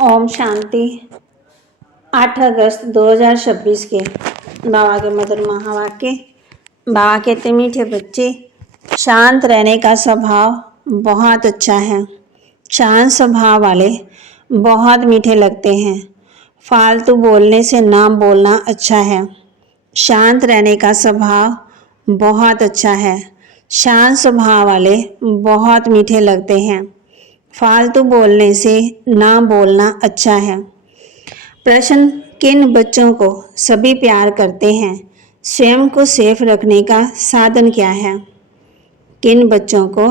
ओम शांति। 8 अगस्त 2026 के बाबा के मधुर महावाक्य। बाबा कहते, मीठे बच्चे, शांत रहने का स्वभाव बहुत अच्छा है। शांत स्वभाव वाले बहुत मीठे लगते हैं। फालतू बोलने से ना बोलना अच्छा है। शांत रहने का स्वभाव बहुत अच्छा है। शांत स्वभाव वाले बहुत मीठे लगते हैं। फालतू बोलने से ना बोलना अच्छा है। प्रश्न, किन बच्चों को सभी प्यार करते हैं? स्वयं को सेफ रखने का साधन क्या है? किन बच्चों को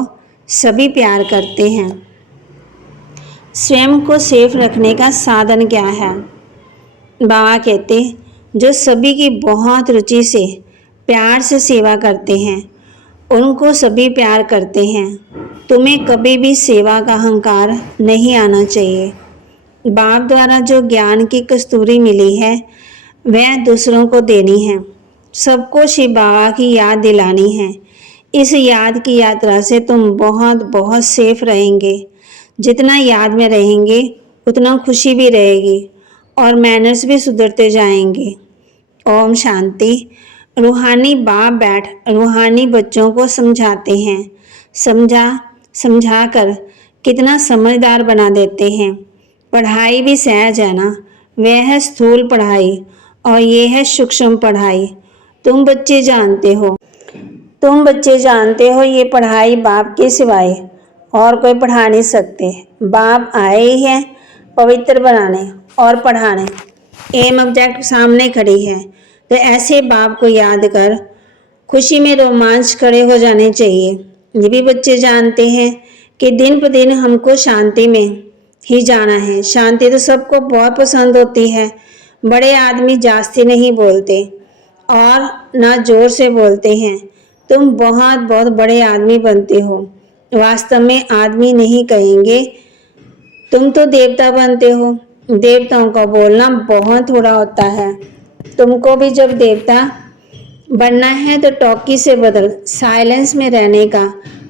सभी प्यार करते हैं? स्वयं को सेफ रखने का साधन क्या है? बाबा कहते, जो सभी की बहुत रुचि से प्यार से सेवा करते हैं उनको सभी प्यार करते हैं। तुम्हें कभी भी सेवा का अहंकार नहीं आना चाहिए। बाप द्वारा जो ज्ञान की कस्तूरी मिली है वह दूसरों को देनी है। सबको शिव बाबा की याद दिलानी है। इस याद की यात्रा से तुम बहुत बहुत सेफ रहेंगे। जितना याद में रहेंगे उतना खुशी भी रहेगी और मैनर्स भी सुधरते जाएंगे। ओम शांति। रूहानी बाप बैठ रूहानी बच्चों को समझाते हैं। समझा कर कितना समझदार बना देते हैं। पढ़ाई भी सहज है ना। वह है स्थूल पढ़ाई और ये है सूक्ष्म पढ़ाई। तुम बच्चे जानते हो ये पढ़ाई बाप के सिवाय और कोई पढ़ा नहीं सकते। बाप आए ही हैं पवित्र बनाने और पढ़ाने। एम ऑब्जेक्ट सामने खड़ी है तो ऐसे बाप को याद कर खुशी में रोमांच खड़े हो जाने चाहिए। ये भी बच्चे जानते हैं कि दिन पर दिन हमको शांति में ही जाना है। शांति तो सबको बहुत पसंद होती है। बड़े आदमी जास्ती नहीं बोलते और ना जोर से बोलते हैं। तुम बहुत बहुत बड़े आदमी बनते हो। वास्तव में आदमी नहीं कहेंगे, तुम तो देवता बनते हो। देवताओं का बोलना बहुत थोड़ा होता है। तुमको भी जब देवता बनना है तो टॉकी से बदल साइलेंस में रहने का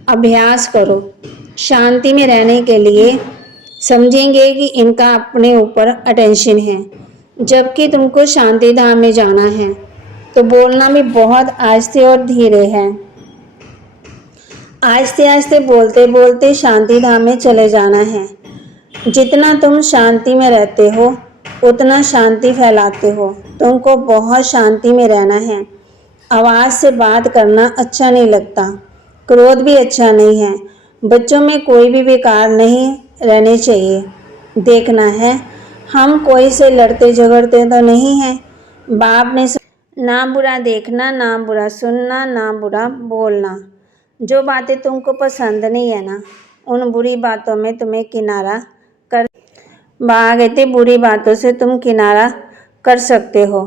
अभ्यास करो। शांति में रहने के लिए समझेंगे कि इनका अपने ऊपर अटेंशन है। जबकि तुमको शांति धाम में जाना है तो बोलना भी बहुत आहिस्ते और धीरे है। आहिस्ते आहिस्ते बोलते बोलते शांति धाम में चले जाना है। जितना तुम शांति में रहते हो उतना शांति फैलाते हो। तुमको बहुत शांति में रहना है। आवाज़ से बात करना अच्छा नहीं लगता। क्रोध भी अच्छा नहीं है। बच्चों में कोई भी विकार नहीं रहने चाहिए। देखना है हम कोई से लड़ते झगड़ते तो नहीं हैं। बाप ने ना बुरा देखना, ना बुरा सुनना, ना बुरा बोलना। जो बातें तुमको पसंद नहीं है ना उन बुरी बातों में तुम्हें किनारा कर। बाबा कहते, बुरी बातों से तुम किनारा कर सकते हो।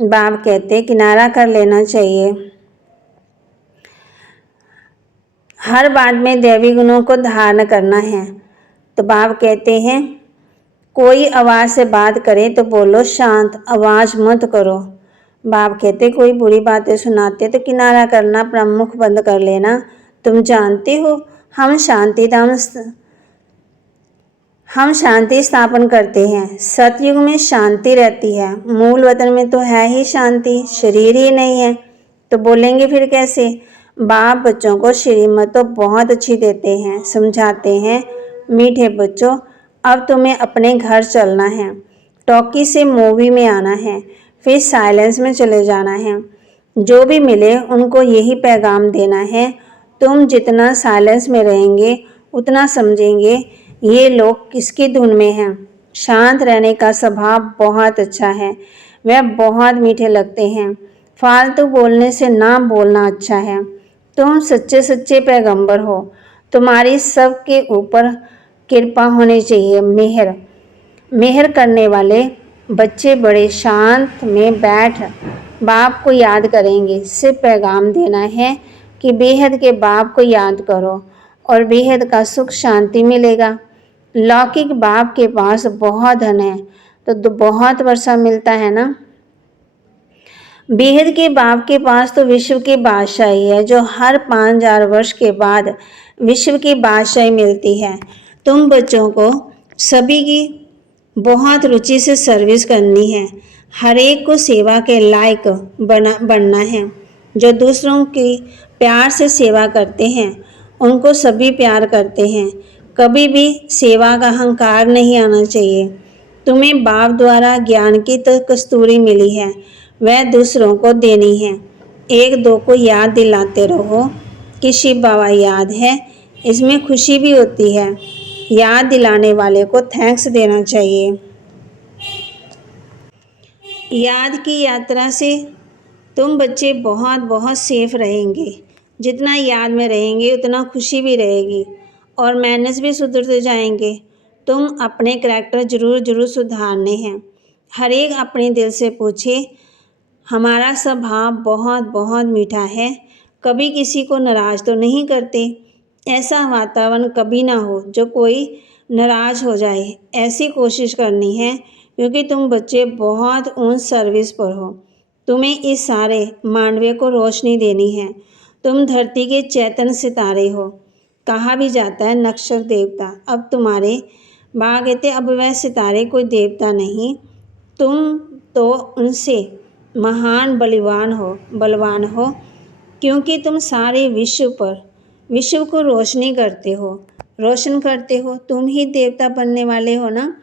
बाप कहते किनारा कर लेना चाहिए। हर बात में दैवी गुणों को धारण करना है। तो बाप कहते हैं कोई आवाज़ से बात करे तो बोलो शांत, आवाज़ मत करो। बाप कहते कोई बुरी बातें सुनाते तो किनारा करना, अपना मुख बंद कर लेना। तुम जानते हो हम शांति स्थापन करते हैं। सतयुग में शांति रहती है। मूल वतन में तो है ही शांति, शरीर ही नहीं है तो बोलेंगे फिर कैसे? बाप बच्चों को श्रीमत तो बहुत अच्छी देते हैं, समझाते हैं, मीठे बच्चों अब तुम्हें अपने घर चलना है। टॉकी से मूवी में आना है, फिर साइलेंस में चले जाना है। जो भी मिले उनको यही पैगाम देना है। तुम जितना साइलेंस में रहेंगे उतना समझेंगे ये लोग किसकी धुन में हैं। शांत रहने का स्वभाव बहुत अच्छा है। वह बहुत मीठे लगते हैं। फालतू बोलने से ना बोलना अच्छा है। तुम सच्चे पैगंबर हो। तुम्हारी सबके ऊपर कृपा होनी चाहिए। मेहर करने वाले बच्चे बड़े शांत में बैठ बाप को याद करेंगे। सिर्फ पैगाम देना है कि बेहद के बाप को याद करो और बेहद का सुख शांति मिलेगा। लौकिक बाप के पास बहुत धन है तो बहुत वर्षा मिलता है ना। बेहद के बाप के पास तो विश्व की बादशाही है जो हर 5000 वर्ष के बाद विश्व की बादशाही मिलती है। तुम बच्चों को सभी की बहुत रुचि से सर्विस करनी है। हर एक को सेवा के लायक बनना है। जो दूसरों की प्यार से सेवा करते हैं उनको सभी प्यार करते हैं। कभी भी सेवा का अहंकार नहीं आना चाहिए। तुम्हें बाप द्वारा ज्ञान की तो कस्तूरी मिली है, वह दूसरों को देनी है। एक दो को याद दिलाते रहो कि शिव बाबा याद है, इसमें खुशी भी होती है। याद दिलाने वाले को थैंक्स देना चाहिए। याद की यात्रा से तुम बच्चे बहुत बहुत सेफ रहेंगे। जितना याद में रहेंगे उतना खुशी भी रहेगी और मैनर्स भी सुधरते जाएंगे। तुम अपने करैक्टर ज़रूर सुधारने हैं। हर एक अपने दिल से पूछे, हमारा स्वभाव बहुत बहुत मीठा है, कभी किसी को नाराज़ तो नहीं करते। ऐसा वातावरण कभी ना हो जो कोई नाराज़ हो जाए, ऐसी कोशिश करनी है, क्योंकि तुम बच्चे बहुत ऊंच सर्विस पर हो। तुम्हें इस सारे मानवीय को रोशनी देनी है। तुम धरती के चैतन्य सितारे हो। कहा भी जाता है नक्षत्र देवता। अब तुम्हारे बाबा कहते अब वह सितारे कोई देवता नहीं, तुम तो उनसे महान बलवान हो, क्योंकि तुम सारे विश्व को रोशन करते हो। तुम ही देवता बनने वाले हो ना।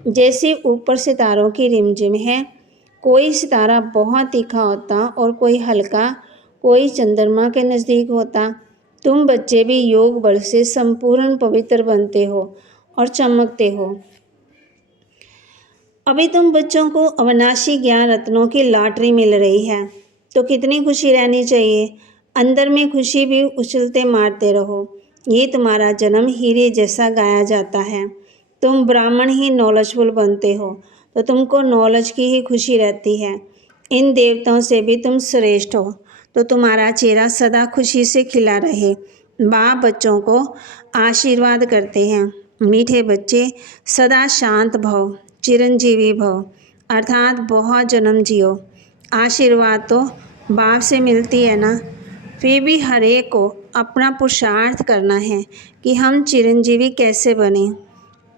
जैसे ऊपर सितारों की रिमझिम है, कोई सितारा बहुत तीखा होता और कोई हल्का, कोई चंद्रमा के नज़दीक होता। तुम बच्चे भी योग बल से संपूर्ण पवित्र बनते हो और चमकते हो। अभी तुम बच्चों को अविनाशी ज्ञान रत्नों की लॉटरी मिल रही है, तो कितनी खुशी रहनी चाहिए। अंदर में खुशी भी उछलते मारते रहो। ये तुम्हारा जन्म हीरे जैसा गाया जाता है। तुम ब्राह्मण ही नॉलेजफुल बनते हो, तो तुमको नॉलेज की ही खुशी रहती है। इन देवताओं से भी तुम श्रेष्ठ हो, तो तुम्हारा चेहरा सदा खुशी से खिला रहे। बाप बच्चों को आशीर्वाद करते हैं, मीठे बच्चे सदा शांत भव, चिरंजीवी भव, अर्थात बहुत जन्म जियो। आशीर्वाद तो बाप से मिलती है ना, फिर भी हर एक को अपना पुरुषार्थ करना है कि हम चिरंजीवी कैसे बने।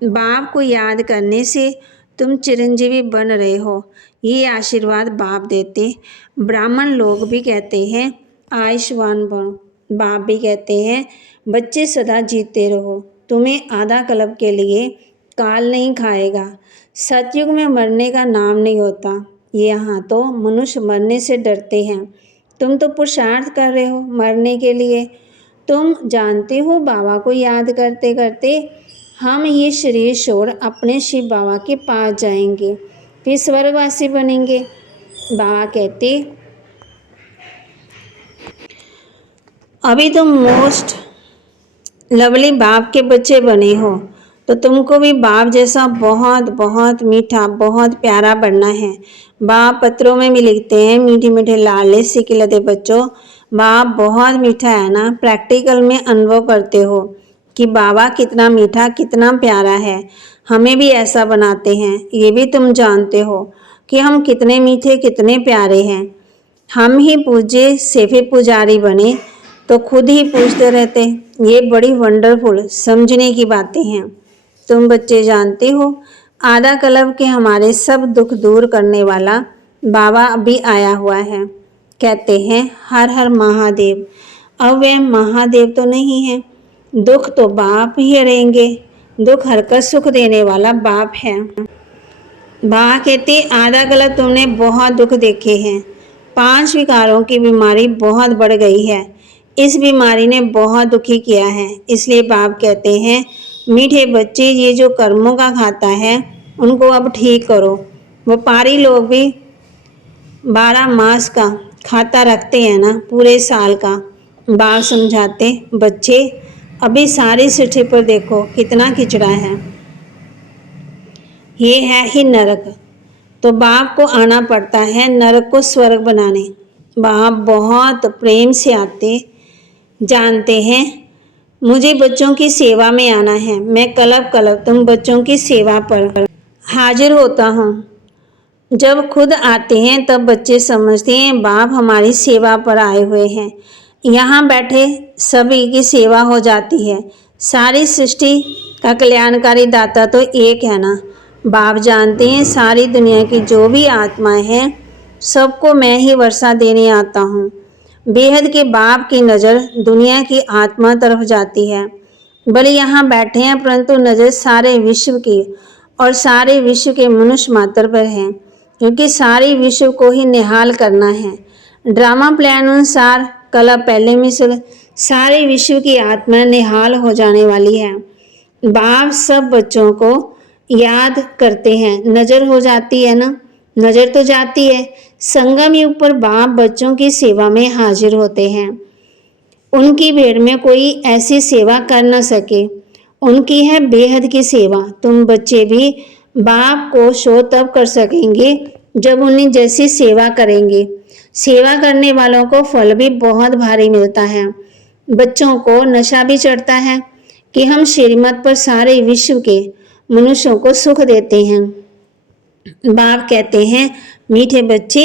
बाप को याद करने से तुम चिरंजीवी बन रहे हो, ये आशीर्वाद बाप देते। ब्राह्मण लोग भी कहते हैं आयुष्मान बनो, बाप भी कहते हैं बच्चे सदा जीते रहो। तुम्हें आधा कल्प के लिए काल नहीं खाएगा। सतयुग में मरने का नाम नहीं होता, यहाँ तो मनुष्य मरने से डरते हैं। तुम तो पुरुषार्थ कर रहे हो मरने के लिए। तुम जानते हो बाबा को याद करते करते हम ये शरीर छोड़ अपने शिव बाबा के पास जाएंगे, फिर स्वर्गवासी बनेंगे। बाबा कहते अभी तुम मोस्ट लवली बाप के बच्चे बने हो, तो तुमको भी बाप जैसा बहुत बहुत मीठा, बहुत प्यारा बनना है। बाप पत्रों में भी लिखते हैं, मीठे मीठे लाले से खिलते बच्चों, बाप बहुत मीठा है ना। प्रैक्टिकल में अनुभव करते हो कि बाबा कितना मीठा, कितना प्यारा है। हमें भी ऐसा बनाते हैं। ये भी तुम जानते हो कि हम कितने मीठे, कितने प्यारे हैं। हम ही पूज्य सेफे पुजारी बने तो खुद ही पूछते रहते। ये बड़ी वंडरफुल समझने की बातें हैं। तुम बच्चे जानते हो आधा कल्प के हमारे सब दुख दूर करने वाला बाबा अभी आया हुआ है। कहते हैं हर हर महादेव। अब वह महादेव तो नहीं है, दुख तो बाप ही हरेंगे। दुख हरकर सुख देने वाला बाप है। बाबा कहते आधा कल्प तुमने बहुत दुख देखे हैं। 5 विकारों की बीमारी बहुत बढ़ गई है। इस बीमारी ने बहुत दुखी किया है। इसलिए बाप कहते हैं मीठे बच्चे, ये जो कर्मों का खाता है उनको अब ठीक करो। व्यापारी लोग भी 12 मास का खाता रखते हैं ना, पूरे साल का। बाप समझाते बच्चे अभी सारी सृष्टि पर देखो कितना किचड़ा है, ये है ही नरक। तो बाप को आना पड़ता है नरक को स्वर्ग बनाने। बाप बहुत प्रेम से आते, जानते हैं मुझे बच्चों की सेवा में आना है। मैं कल्प कल्प तुम बच्चों की सेवा पर हाजिर होता हूँ। जब खुद आते हैं तब बच्चे समझते हैं बाप हमारी सेवा पर आए हुए हैं। यहाँ बैठे सभी की सेवा हो जाती है। सारी सृष्टि का कल्याणकारी दाता तो एक है ना। बाप जानते हैं सारी दुनिया की जो भी आत्माएं हैं सबको मैं ही वर्षा देने आता हूँ। बेहद के बाप की नज़र दुनिया की आत्मा तरफ जाती है। भले यहाँ बैठे हैं परंतु नज़र सारे विश्व की और सारे विश्व के मनुष्य मात्र पर है, क्योंकि सारे विश्व को ही निहाल करना है। ड्रामा प्लान अनुसार कल पहले मिसल सारे विश्व की आत्मा निहाल हो जाने वाली है। बाप सब बच्चों को याद करते हैं। नज़र हो जाती है ना, नज़र तो जाती है। संगम युग पर बाप बच्चों की सेवा में हाजिर होते हैं। उनकी भीड़ में कोई ऐसी सेवा कर न सके। उनकी है बेहद की सेवा। तुम बच्चे भी बाप को शो तब कर सकेंगे जब उन्हें जैसी सेवा करेंगे। सेवा करने वालों को फल भी बहुत भारी मिलता है। बच्चों को नशा भी चढ़ता है कि हम श्रीमत पर सारे विश्व के मनुष्यों को सुख देते हैं। बाप कहते हैं, मीठे बच्चे,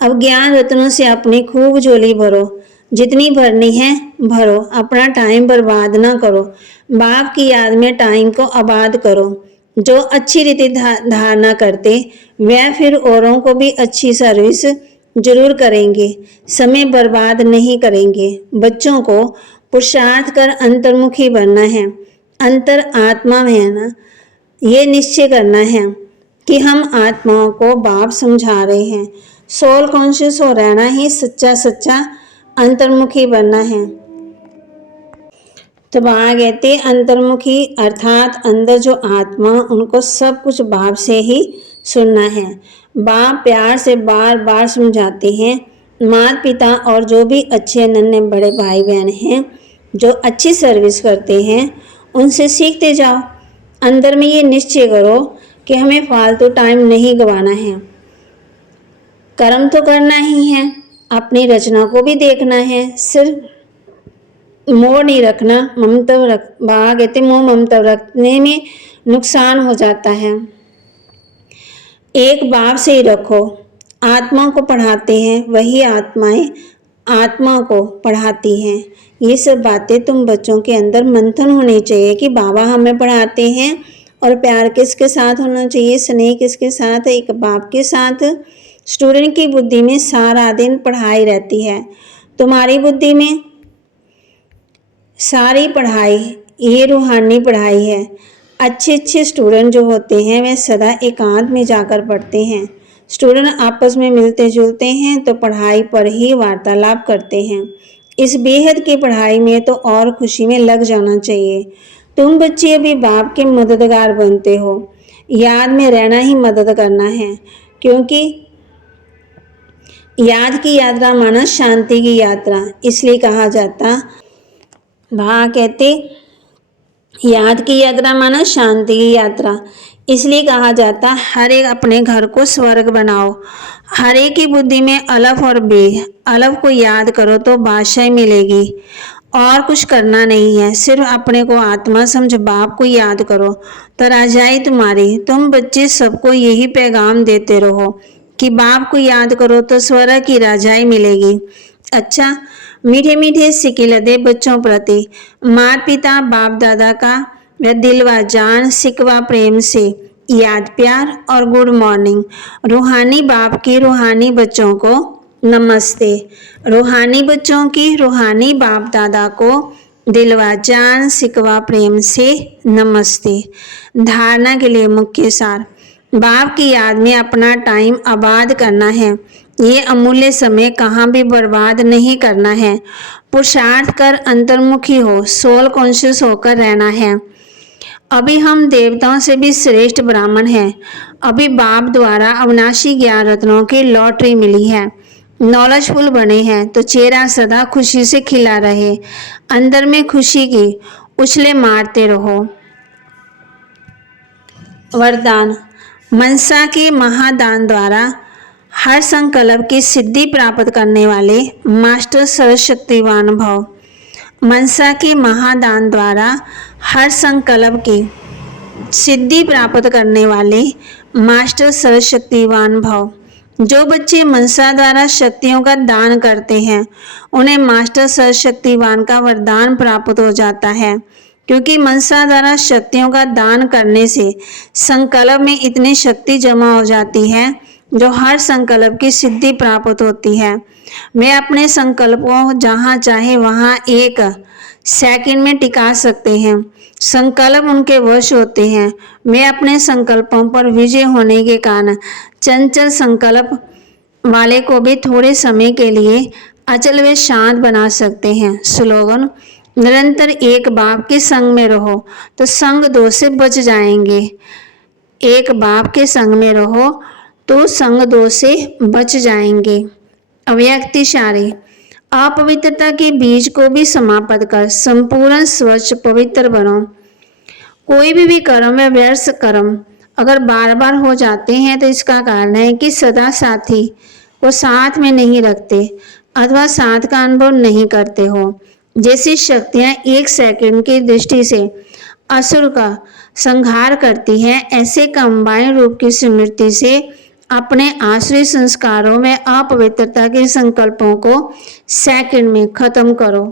अब ज्ञान रत्नों से अपनी खूब झोली भरो, जितनी भरनी है भरो, अपना टाइम बर्बाद ना करो। बाप की याद में टाइम को आबाद करो। जो अच्छी रीति धारणा करते वह फिर औरों को भी अच्छी सर्विस जरूर करेंगे, समय बर्बाद नहीं करेंगे। बच्चों को पुरुषार्थ कर अंतर्मुखी बनना है, अंतर आत्मा में है ना, ये निश्चय करना है कि हम आत्माओं को बाप समझा रहे हैं। सोल कॉन्शियस हो रहना ही सच्चा सच्चा अंतर्मुखी बनना है। तो वहाँ कहते अंतर्मुखी अर्थात अंदर जो आत्मा, उनको सब कुछ बाप से ही सुनना है। बाप प्यार से बार बार समझाते हैं। माता पिता और जो भी अच्छे नन्हे बड़े भाई बहन हैं जो अच्छी सर्विस करते हैं उनसे सीखते जाओ। अंदर में ये निश्चय करो कि हमें फालतू टाइम नहीं गंवाना है। कर्म तो करना ही है, अपनी रचना को भी देखना है, सिर्फ मोह नहीं रखना। ममता रख कहते मोह ममता रखने में नुकसान हो जाता है। एक बाप से ही रखो। आत्मा को पढ़ाते हैं वही आत्माएं आत्मा को पढ़ाती हैं। ये सब बातें तुम बच्चों के अंदर मंथन होनी चाहिए कि बाबा हमें पढ़ाते हैं और प्यार किसके साथ होना चाहिए, स्नेह किसके साथ, एक बाप के साथ। स्टूडेंट की बुद्धि में सारा दिन पढ़ाई रहती है। तुम्हारी बुद्धि में सारी पढ़ाई ये रूहानी पढ़ाई है। अच्छे अच्छे स्टूडेंट जो होते हैं वे सदा एकांत में जाकर पढ़ते हैं। स्टूडेंट आपस में मिलते जुलते हैं तो पढ़ाई पर ही वार्तालाप करते हैं। इस बेहद की पढ़ाई में तो और खुशी में लग जाना चाहिए। तुम बच्चे अभी बाप के मददगार बनते हो। याद में रहना ही मदद करना है, क्योंकि याद की यात्रा माना शांति की यात्रा। इसलिए कहा जाता, वहाँ कहते याद की यात्रा माना शांति की यात्रा। इसलिए कहा जाता हर एक अपने घर को स्वर्ग बनाओ। हर एक की बुद्धि में अलफ और बे, अलफ को याद करो तो बादशाही मिलेगी। और कुछ करना नहीं है, सिर्फ अपने को आत्मा समझ बाप को याद करो तो राजाई तुम्हारी। तुम बच्चे सबको यही पैगाम देते रहो कि बाप को याद करो तो स्वर्ग की राजाई मिलेगी। अच्छा, मीठे मीठे सिक्के लदे बच्चों प्रति माता पिता बाप दादा का वह दिल व जान सिकवा प्रेम से याद प्यार और गुड मॉर्निंग। रूहानी बाप की रूहानी बच्चों को नमस्ते। रूहानी बच्चों की रूहानी बाप दादा को दिल व जान सिकवा प्रेम से नमस्ते। धारणा के लिए मुख्य सार, बाप की याद में अपना टाइम आबाद करना है। ये अमूल्य समय कहाँ भी बर्बाद नहीं करना है। पुरुषार्थ कर अंतर्मुखी हो, सोल कॉन्शियस होकर रहना है। अभी हम देवताओं से भी श्रेष्ठ ब्राह्मण हैं। अभी बाप द्वारा अविनाशी ज्ञान रत्नों की लॉटरी मिली है। नॉलेजफुल बने हैं तो चेहरा सदा खुशी से खिला रहे। अंदर में खुशी की उछले मारते रहो। वरदान, मनसा के महादान द्वारा हर संकल्प की सिद्धि प्राप्त करने वाले मास्टर सर्वशक्तिवान भव। मनसा के महादान द्वारा हर संकल्प की सिद्धि प्राप्त करने वाले मास्टर सर्वशक्तिवान भव। जो बच्चे मनसा द्वारा शक्तियों का दान करते हैं उन्हें मास्टर सर्वशक्तिवान का वरदान प्राप्त हो जाता है। क्योंकि मनसा द्वारा शक्तियों का दान करने से संकल्प में इतनी शक्ति जमा हो जाती है जो हर संकल्प की सिद्धि प्राप्त होती है। वे अपने संकल्पों जहाँ चाहे वहाँ एक सेकंड में टिका सकते हैं। संकल्प उनके वश होते हैं। वे अपने संकल्पों पर विजय होने के कारण चंचल संकल्प वाले को भी थोड़े समय के लिए अचल व शांत बना सकते हैं। स्लोगन: निरंतर एक बाप के संग में रहो तो संग दोष से बच जाएंगे। एक बाप के संग में रहो तो संग दोष से बच जाएंगे। अव्यक्त इशारे: अपवित्रता के बीज को भी समाप्त कर संपूर्ण स्वच्छ पवित्र बनो। कोई भी कर्म या व्यर्थ कर्म अगर बार बार हो जाते हैं तो इसका कारण है कि सदा साथी को साथ में नहीं रखते अथवा साथ का अनुभव नहीं करते हो। जैसी शक्तियां एक सेकंड की दृष्टि से असुर का संहार करती हैं, ऐसे कंबाइन रूप की स्मृति से अपने आश्रय संस्कारों में अपवित्रता के संकल्पों को सेकंड में खत्म करो।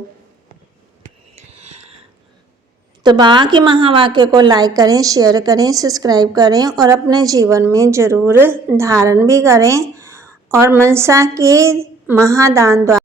तो बाबा के महावाक्य को लाइक करें, शेयर करें, सब्सक्राइब करें और अपने जीवन में जरूर धारण भी करें और मनसा के महादान द्वारा